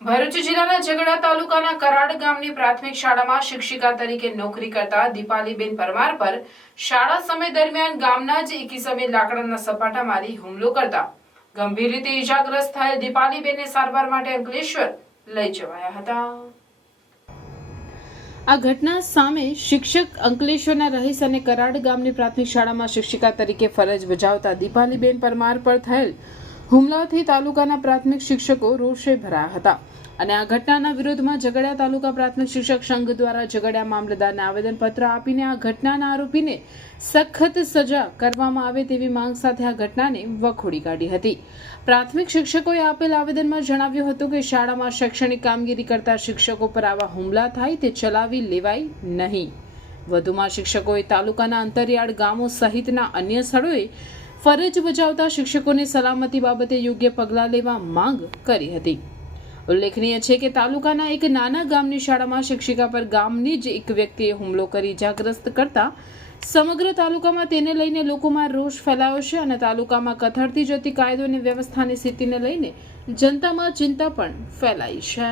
ભરૂચ જિલ્લાના ઝઘડા તાલુકાના કરાડ ગામની પ્રાથમિક શાળામાં શિક્ષિકા તરીકે નોકરી કરતા દીપાલીબેન પરમાર પર શાળા સમય દરમિયાન ગામના જ ઇકીસમે લાકડાના સપાટા મારી હુમલો કરતા ગંભીર રીતે ઈજાગ્રસ્ત થયેલ દીપાલીબેનને સારવાર માટે અંકલેશ્વર લઈ જવાયા હતા। આ ઘટના સામે શિક્ષક અંકલેશ્વરના રહીશ અને કરાડ ગામની પ્રાથમિક શાળામાં શિક્ષિકા તરીકે ફરજ બજાવતા દીપાલીબેન પરમાર પર થયેલ હુમલાથી તાલુકાના પ્રાથમિક શિક્ષકો રોષે ભરાયા હતા અને આ ઘટનાના વિરોધમાં ઝઘડા તાલુકા પ્રાથમિક શિક્ષક સંઘ દ્વારા ઝઘડા મામલતદારને આવેદનપત્ર આપીને આ ઘટનાના આરોપીને સખત સજા કરવામાં આવે તેવી માંગ સાથે આ ઘટનાને વખોડી કાઢી હતી। પ્રાથમિક શિક્ષકોએ આપેલ આવેદનમાં જણાવ્યું હતું કે શાળામાં શૈક્ષણિક કામગીરી કરતા શિક્ષકો પર આવા હુમલા થાય તે ચલાવી લેવાય નહીં। વધુમાં શિક્ષકોએ તાલુકાના અંતરિયાળ ગામો સહિતના અન્ય સ્થળોએ ફરજ બજાવતા શિક્ષકોને સલામતી બાબતે યોગ્ય પગલાં લેવા માંગ કરી હતી। ઉલ્લેખનીય છે કે તાલુકાના એક નાના ગામની શાળામાં શિક્ષિકા પર ગામની જ એક વ્યક્તિએ હુમલો કરી ઇજાગ્રસ્ત કરતા સમગ્ર તાલુકામાં તેને લઈને લોકોમાં રોષ ફેલાયો છે અને તાલુકામાં કથળતી જતી કાયદો અને વ્યવસ્થાની સ્થિતિને લઈને જનતામાં ચિંતા પણ ફેલાઈ છે।